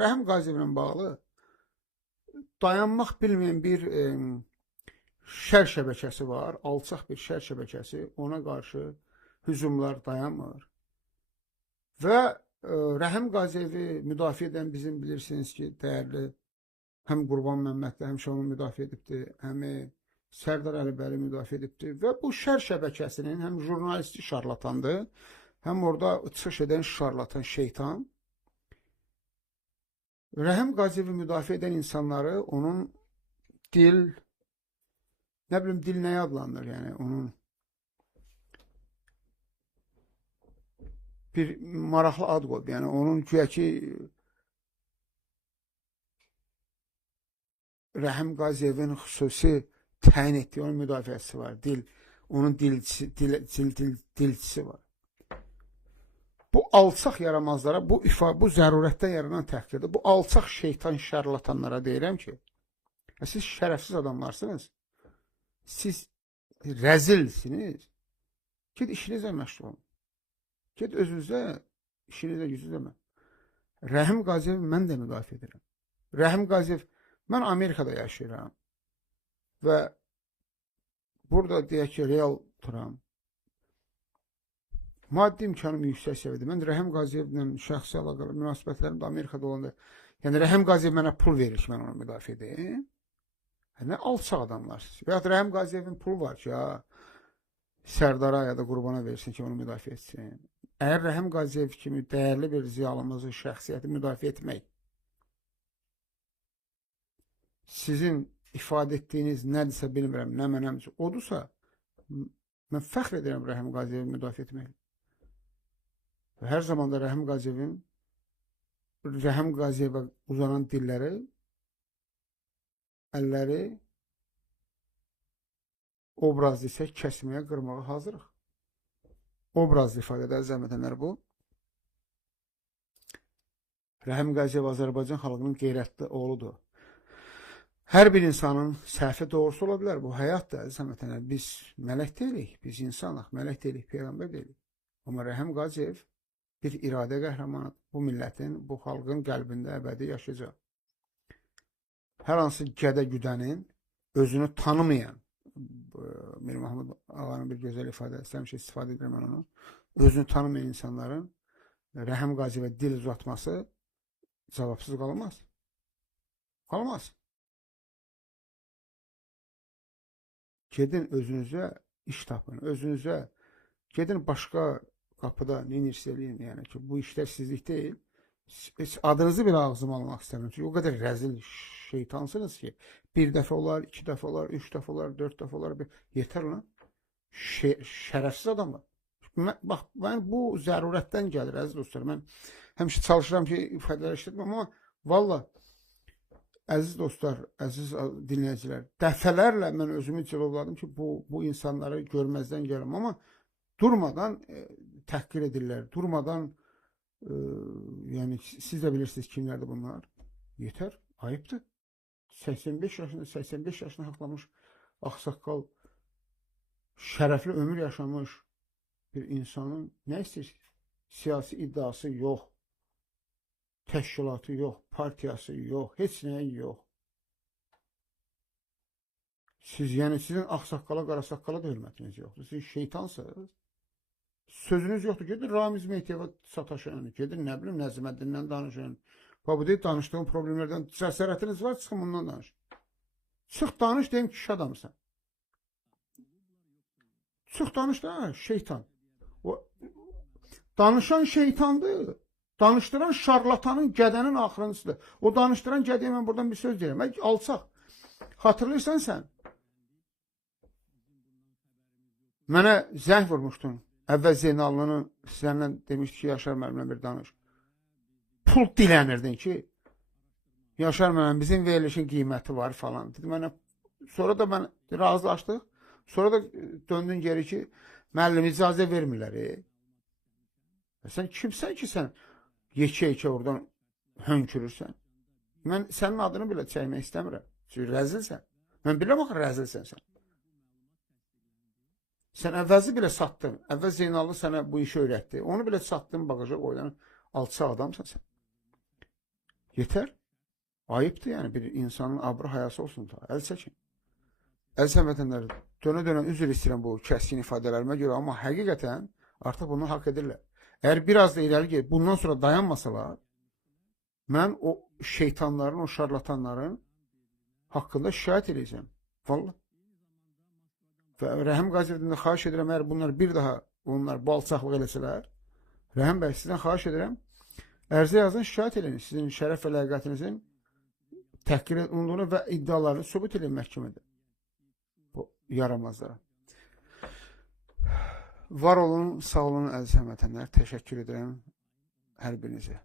Rəhim Qaziyevlə bağlı dayanmaq bilməyən bir şər şəbəkəsi var, alçaq bir şər şəbəkəsi, ona qarşı hücumlar dayanmır. Və Rəhim Qaziyevi müdafiə edən bizim bilirsiniz ki, dəyərli həm Qurban Məmmədli həmişə onu müdafiə edibdir, həm Sərdar Əlibəli müdafiə edibdir və bu şər şəbəkəsinin həm jurnalisti şarlatandır, həm orada çıxış edən şarlatan şeytan Rəhim Qaziyevi müdafiə edən insanları onun dil, nə bilim dil nəyə adlanır, yəni onun bir maraqlı ad qoyub, yəni onun güya ki Rəhim Qaziyevin xüsusi təyin etdiyi onun müdafiəsi var, onun dilçisi var. Bu alçaq yaramazlara, bu zərurətdən yaranan təhqirdir. Bu alçaq şeytan şərlatanlara deyirəm ki, siz şərəfsiz adamlarsınız, siz rəzilsiniz, ged işinizə məşğul olun. Ged özünüzə, işinizə, gücünüzə mən. Rəhim Qaziyev mən də müdafiə edirəm. Rəhim Qaziyev, mən Amerikada yaşayıram və burada deyək ki, real turam. Maddi imkanım yüksək səviyyədə. Mən Rəhim Qaziyevlə şəxsi əlaqəli münasibətlərim də Amerikada olanda, yəni Rəhim Qaziyev mənə pul verir ki, mən onu müdafiə edeyim. Nə alçaq adamlarsınız. Və ya Rəhim Qaziyevin pulu var ki, Sərdara ya da Qurbana versin ki, onu müdafiə etsin. Əgər Rəhim Qaziyev kimi dəyərli bir ziyalımızın şəxsiyyəti müdafiə etmək sizin ifadə etdiyiniz nədirsə bilmirəm, nə mənəmcə odursa, mən fəxr edirəm Rəhim Qaziyevi müdafiə etmək. Və hər zaman da Rəhim Qaziyevə uzanan dilləri, əlləri obrazlı isə kəsməyə, qırmağa hazırıq. Obrazlı ifadədə əzəmətənlər bu. Rəhim Qaziyev Azərbaycan xalqının qeyrətli oğludur. Hər bir insanın səhvi doğrusu ola bilər. Bu həyatdır, əzəmətənlər. Biz mələk deyilik, biz insanıq, mələk deyilik, peyğəmbər deyilik. Amma Rəhim Qaziyev bir iradə qəhrəmanıdır. Bu millətin, bu xalqın qəlbində əbədi yaşayacaq. Hər hansı gədə-güdənin özünü tanımayan, Mir Mahmud ağanın bir gözəl ifadəsi, həmişə istifadə edirəm mən onu, özünü tanımayan insanların Rəhim Qaziyevə dil uzatması cavabsız qalmaz. Qalmaz. Gedin özünüzə iş tapın, özünüzə gedin başqa qapıda neyinirsə eləyin, yəni ki, bu işlər sizlik deyil. Adınızı bir ağzıma almaq istəmirəm. Çünki o qədər rəzil şeytansınız ki, bir dəfə olar, iki dəfə olar, üç dəfə olar, dörd dəfə olar, yetər lan. Şərəfsiz adamlar. Bax, mən bu zərurətdən gəlir, əziz dostlar. Mən həmişə çalışıram ki, ifadələr işlətməm, amma valla, əziz dostlar, əziz dinləyicilər, dəfələrlə mən özümü cilovladım ki, bu insanları görməzdən gələm, amma durmadan təhqir edirlər, durmadan yəni siz də bilirsiniz kimlərdir bunlar. Yetər, ayıbdır. 85 yaşında haqlamış ağsaqqal, şərəfli ömür yaşamış bir insanın nə istəyir? Siyasi iddiası yox, təşkilatı yox, partiyası yox, heç nəyə yox. Yəni sizin ağsaqqala, qarasaqqala da hörmətiniz yoxdur. Siz şeytansınız. Sözünüz yoxdur. Gedin Ramiz Mehtiyeva sataşın, gedin nə bilim Nəziməddindən danışın. Bu deyil, danışdığım problemlərdən cəsarətiniz var, çıxın bundan danış. Çıx danış, deyim ki, kişi adamsan. Çıx danış da, şeytan. Danışan şeytandır. Danışdıran şarlatanın, gədənin axırıncısıdır. O danışdıran gədəyə mən buradan bir söz deyirəm. Alçaq. Hatırlayırsan sən? Mənə zəng vurmuşdun. Əvvəl Zeynallının səndən demişdi ki, Yaşar müəllimlə bir danış. Pul dilənirdin ki, Yaşar müəllim bizim verilişin qiyməti var falan. Dedi mənə, sonra da mən razılaşdıq. Sonra da döndün geri ki, müəllim icazə vermirlər. Sən kimsən ki, sən yekə-yekə oradan hönkürürsən? Mən sənin adını belə çəkmək istəmirəm. Çünki rəzilsən. Mən bilirəm axı rəzilsən sən. Sən əvvəzi belə satdın. Əvvəz Zeynallı sənə bu işi öyrətdi. Onu belə satdın, bagaja qoydan alçaq adamsan sən. Yeter. Ayıbdır yani bir insanın abru hayası olsun da. Əl çəkin. Əziz həmvətənlər, dönə-dönə üzr istəyirəm bu kəskin ifadələrimə görə, amma həqiqətən artıq bunu haqq edirlər. Əgər biraz da irəli gedib bundan sonra dayanmasalar, mən o şeytanların, o şarlatanların haqqında şikayət edəcəm. Vallahi. Və Rəhim Qaziyevindən də xahiş edirəm, əgər bunlar bir daha onlar bu alçaqlıq eləsələr, Rəhim bəy sizdən xahiş edirəm, ərizə yazın, şikayət edin. Sizin şərəf və ləyaqətinizin təhqir olunduğunu və iddialarını sübut edin məhkəmədə. Bu yaramazlara. Var olun, sağ olun əziz həmvətənlər. Təşəkkür edirəm hər birinizə.